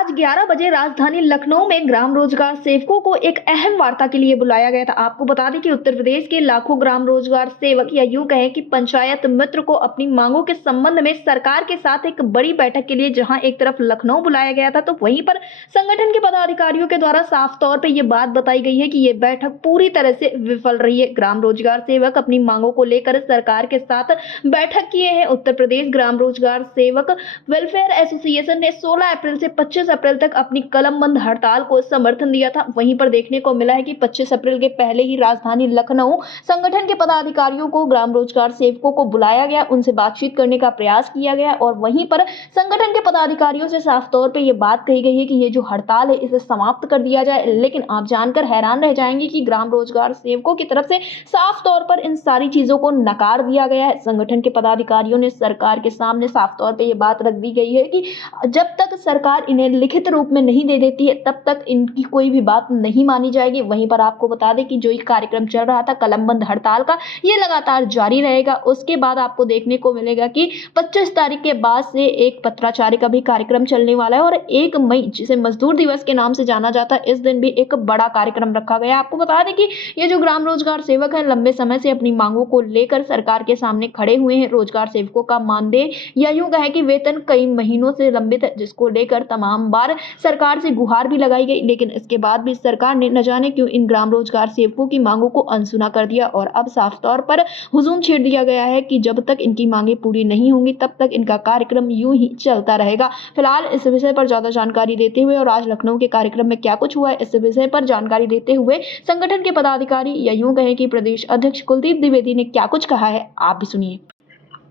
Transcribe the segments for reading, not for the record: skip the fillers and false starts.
आज 11 बजे राजधानी लखनऊ में ग्राम रोजगार सेवकों को एक अहम वार्ता के लिए बुलाया गया था। आपको बता दें कि उत्तर प्रदेश के लाखों ग्राम रोजगार सेवक या यूं कहें कि पंचायत मित्र को अपनी मांगों के संबंध में सरकार के साथ एक बड़ी बैठक के लिए जहां एक तरफ लखनऊ बुलाया गया था, तो वहीं पर संगठन के पदाधिकारियों के द्वारा साफ तौर पर यह बात बताई गई है कि ये बैठक पूरी तरह से विफल रही है। ग्राम रोजगार सेवक अपनी मांगों को लेकर सरकार के साथ बैठक किए हैं। उत्तर प्रदेश ग्राम रोजगार सेवक वेलफेयर एसोसिएशन ने 16 अप्रैल से 25 अप्रैल तक अपनी कलमबंद हड़ताल को समर्थन दिया था। वहीं पर देखने को मिला है कि 25 अप्रैल के पहले ही राजधानी लखनऊ संगठन के पदाधिकारियों को ग्राम रोजगार सेवकों को बुलाया गया, उनसे बातचीत करने का प्रयास किया गया और वहीं पर संगठन के पदाधिकारियों से साफ तौर पे ये बात कही गई है कि ये जो हड़ताल है इसे समाप्त कर दिया जाए। लेकिन आप जानकर हैरान रह जाएंगे कि ग्राम रोजगार सेवकों की तरफ से साफ तौर पर इन सारी चीजों को नकार दिया गया है। संगठन के पदाधिकारियों ने सरकार के सामने साफ तौर पर यह बात रख दी गई है कि जब तक सरकार इन्हें लिखित रूप में नहीं दे देती है तब तक इनकी कोई भी बात नहीं मानी जाएगी। वहीं पर आपको बता दें कि जो ये कार्यक्रम चल रहा था कलमबंद हड़ताल का, ये लगातार जारी रहेगा। उसके बाद आपको देखने को मिलेगा कि 25 तारीख के बाद से एक पत्राचार का भी कार्यक्रम चलने वाला है और 1 मई जिसे मजदूर दिवस के नाम से जाना जाता है, इस दिन भी एक बड़ा कार्यक्रम रखा गया। आपको बता दें कि ये जो ग्राम रोजगार सेवक है लंबे समय से अपनी मांगों को लेकर सरकार के सामने खड़े हुए हैं। रोजगार सेवकों का मानदेय या यूं कहें कि वेतन कई महीनों से लंबित है, जिसको लेकर तमाम बार सरकार से गुहार भी लगाई गई, लेकिन इसके बाद भी सरकार ने न जाने क्यों इन ग्राम रोजगार सेवकों की मांगों को अनसुना कर दिया और अब साफ तौर पर हुजूम छेड़ दिया गया है कि जब तक इनकी मांगे पूरी नहीं होंगी तब तक इनका कार्यक्रम यूं ही चलता रहेगा। फिलहाल इस विषय पर ज्यादा जानकारी देते हुए और आज लखनऊ के कार्यक्रम में क्या कुछ हुआ है इस विषय पर जानकारी देते हुए संगठन के पदाधिकारी या यूं कहें कि प्रदेश अध्यक्ष कुलदीप द्विवेदी ने क्या कुछ कहा है, आप भी सुनिए।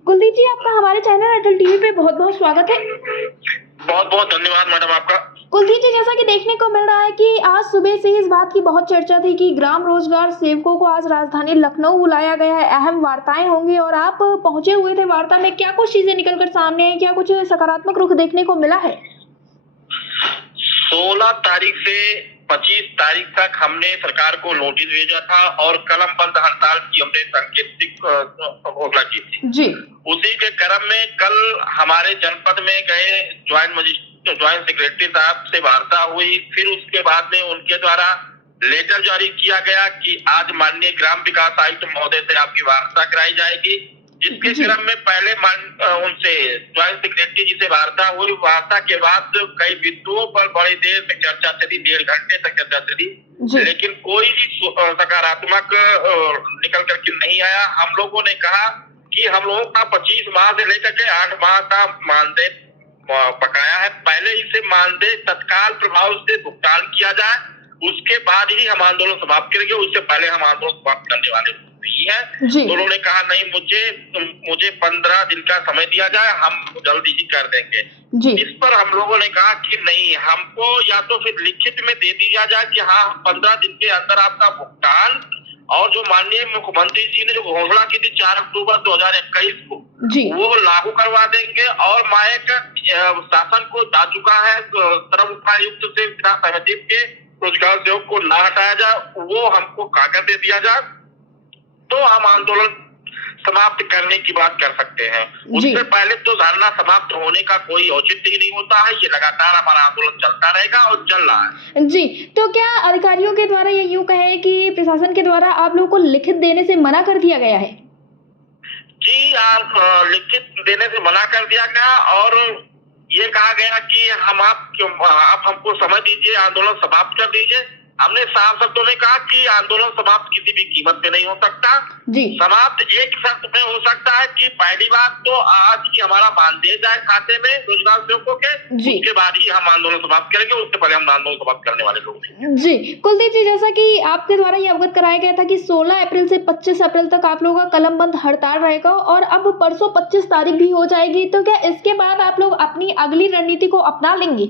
कुलदीप जी, आपका हमारे चैनल अटल टीवी पे बहुत बहुत स्वागत है। बहुत बहुत धन्यवाद मैडम आपका। कुलदीप जी, जैसा कि देखने को मिल रहा है कि आज सुबह से इस बात की बहुत चर्चा थी कि ग्राम रोजगार सेवकों को आज राजधानी लखनऊ बुलाया गया है, अहम वार्ताएं होंगी और आप पहुंचे हुए थे वार्ता में। क्या कुछ चीजें निकलकर सामने आई, क्या कुछ सकारात्मक रुख देखने को मिला है? 16 तारीख से 25 तारीख तक हमने सरकार को नोटिस भेजा था और कलमबंद हड़ताल की हमने सांकेतिक घोषणा की थी जी। उसी के क्रम में कल हमारे जनपद में गए ज्वाइंट सेक्रेटरी साहब से वार्ता हुई। फिर उसके बाद में उनके द्वारा लेटर जारी किया गया कि आज माननीय ग्राम विकास आयुक्त महोदय से आपकी वार्ता कराई जाएगी, जिसके क्रम में पहले उनसे ज्वाइंट सेक्रेटरी जी से वार्ता हुई। वार्ता के बाद कई बिंदुओं पर बड़ी देर तक चर्चा चली, 1.5 घंटे तक चर्चा चली, लेकिन कोई भी सकारात्मक निकल करके नहीं आया। हम लोगों ने कहा कि हम लोगों का 25 माह से लेकर के 8 माह का मानदेय बकाया है, पहले इसे मानदेय तत्काल प्रभाव से भुगतान किया जाए, उसके बाद ही हम आंदोलन समाप्त करेंगे, उससे पहले हम आंदोलन समाप्त करने वाले नहीं है। तो उन्होंने कहा नहीं, मुझे 15 दिन का समय दिया जाए, हम जल्दी ही कर देंगे। इस पर हम लोगों ने कहा कि नहीं, हमको या तो फिर लिखित में दे दिया जाए कि हाँ 15 दिन के अंदर आपका भुगतान, और जो माननीय मुख्यमंत्री जी ने जो घोषणा की थी 4 अक्टूबर 2021 को वो लागू करवा देंगे। और मायक शासन को जा चुका है श्रम उपायुक्त से बिना सहमति के रोजगार सेवक को ना हटाया जाए, वो हमको कागज दे दिया जाए तो हम आंदोलन समाप्त करने की बात कर सकते हैं। उससे पहले तो धरना समाप्त होने का कोई औचित्य ही नहीं होता है। ये लगातार हमारा आंदोलन चलता रहेगा और चल रहा है। जी, तो क्या अधिकारियों के द्वारा ये यूं कहे कि प्रशासन के द्वारा आप लोगों को लिखित देने से मना कर दिया गया है? जी, आप लिखित देने से मना कर दिया गया और ये कहा गया कि आप हमको समय दीजिए, आंदोलन समाप्त कर दीजिए। हमने साफ शब्दों में कहा कि आंदोलन समाप्त किसी भी कीमत पे नहीं हो सकता। जी। समाप्त एक शर्त में हो सकता है कि पहली बात तो आज ही हमारा मानदेय जाए खाते में रोजगार सेवकों के, उसके बाद ही हम आंदोलन समाप्त करेंगे, उससे पहले हम आंदोलन समाप्त करने वाले लोग नहीं। जी कुलदीप जी, जैसा कि आपके द्वारा ये अवगत कराया गया था कि 16 अप्रैल से 25 अप्रैल तक आप लोगों का कलमबंद हड़ताल रहेगा और अब परसों 25 तारीख भी हो जाएगी, तो क्या इसके बाद आप लोग अपनी अगली रणनीति को अपना लेंगे?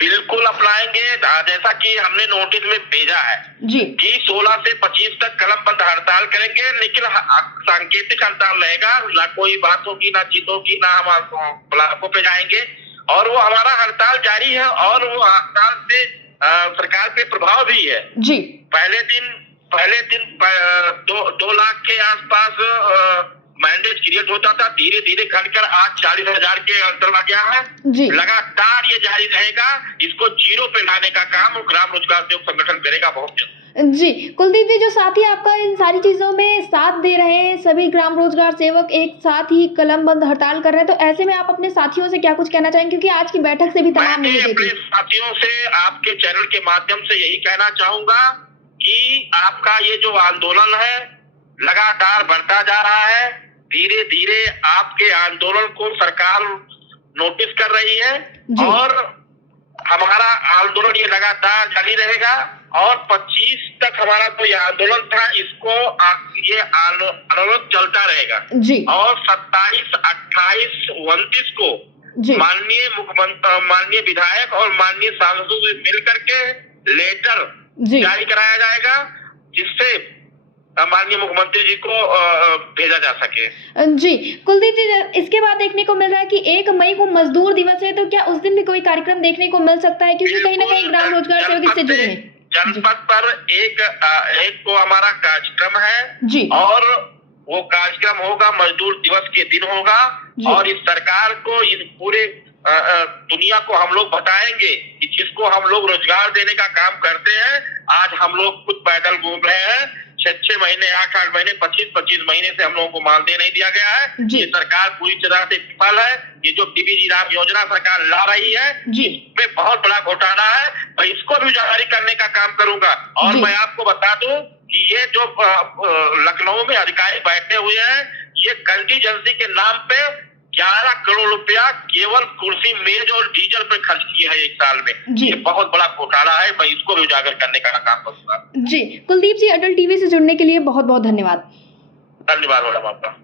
बिल्कुल अपनाएंगे, जैसा कि हमने नोटिस में भेजा है जी कि 16 से 25 तक कलमबंद हड़ताल करेंगे, लेकिन सांकेतिक हड़ताल रहेगा, ना कोई बात होगी, ना जीत होगी, ना हम ब्लॉकों पे जाएंगे और वो हमारा हड़ताल जारी है और वो हड़ताल से सरकार पे प्रभाव भी है। जी पहले दिन 2 लाख के आसपास मैंडेज क्रिएट होता था, धीरे धीरे घटकर आज 40,000 के अंतर आ गया है। जी लगातार ये जारी रहेगा। इसको जीरो पे लाने का काम ग्राम रोजगार सेवक संगठन करेगा बहुत जल्द। जी कुलदीप जी, जो साथी आपका इन सारी चीजों में साथ दे रहे हैं, सभी ग्राम रोजगार सेवक एक साथ ही कलम बंद हड़ताल कर रहे हैं, तो ऐसे में आप अपने साथियों से क्या कुछ कहना चाहेंगे, क्योंकि आज की बैठक से भी तमाम मैं मिले अपने थे। साथियों से आपके चैनल के माध्यम से यही कहना चाहूंगा कि आपका ये जो आंदोलन है लगातार बढ़ता जा रहा है। धीरे धीरे आपके आंदोलन को सरकार नोटिस कर रही है जी। और हमारा आंदोलन ये लगातार जारी रहेगा और 25 तक हमारा तो ये आंदोलन था, इसको ये आंदोलन चलता रहेगा जी। और 27, 28, 29 को जी। माननीय मुख्यमंत्री, माननीय विधायक और माननीय सांसदों से मिल करके लेटर जी। जारी कराया जाएगा, जिससे माननीय मुख्यमंत्री जी को भेजा जा सके। जी कुलदीप जी, इसके बाद देखने को मिल रहा है कि 1 मई को मजदूर दिवस है, तो क्या उस दिन भी कोई कार्यक्रम देखने को मिल सकता है, क्योंकि कहीं ना कहीं ग्राम रोजगार सेवक इससे जुड़े हैं। जनपद पर एक को हमारा कार्यक्रम है जी। और वो कार्यक्रम होगा मजदूर दिवस के दिन होगा और इस सरकार को, इस पूरे दुनिया को हम लोग बताएंगे कि जिसको हम लोग रोजगार देने का काम करते हैं, आज हम लोग खुद पैदल घूम रहे हैं। 6 महीने, 8 महीने, 25 महीने से हम लोगों को मानदेय नहीं दिया गया है। ये सरकार पूरी तरह से विफल है। ये जो डीबीजी राम योजना सरकार ला रही है, इसमें बहुत बड़ा घोटाला है। मैं इसको भी जारी करने का काम करूंगा। और मैं आपको बता दूं कि ये जो लखनऊ में अधिकारी बैठे हुए हैं, ये कंटीजेंसी के नाम पे 11 करोड़ रुपया केवल कुर्सी, मेज और डीजल पे खर्च किया है एक साल में। ये बहुत बड़ा घोटाला है। मैं इसको भी उजागर करने का काम करूंगा। जी कुलदीप जी, अटल टीवी से जुड़ने के लिए बहुत बहुत धन्यवाद। धन्यवाद मैडम आपका।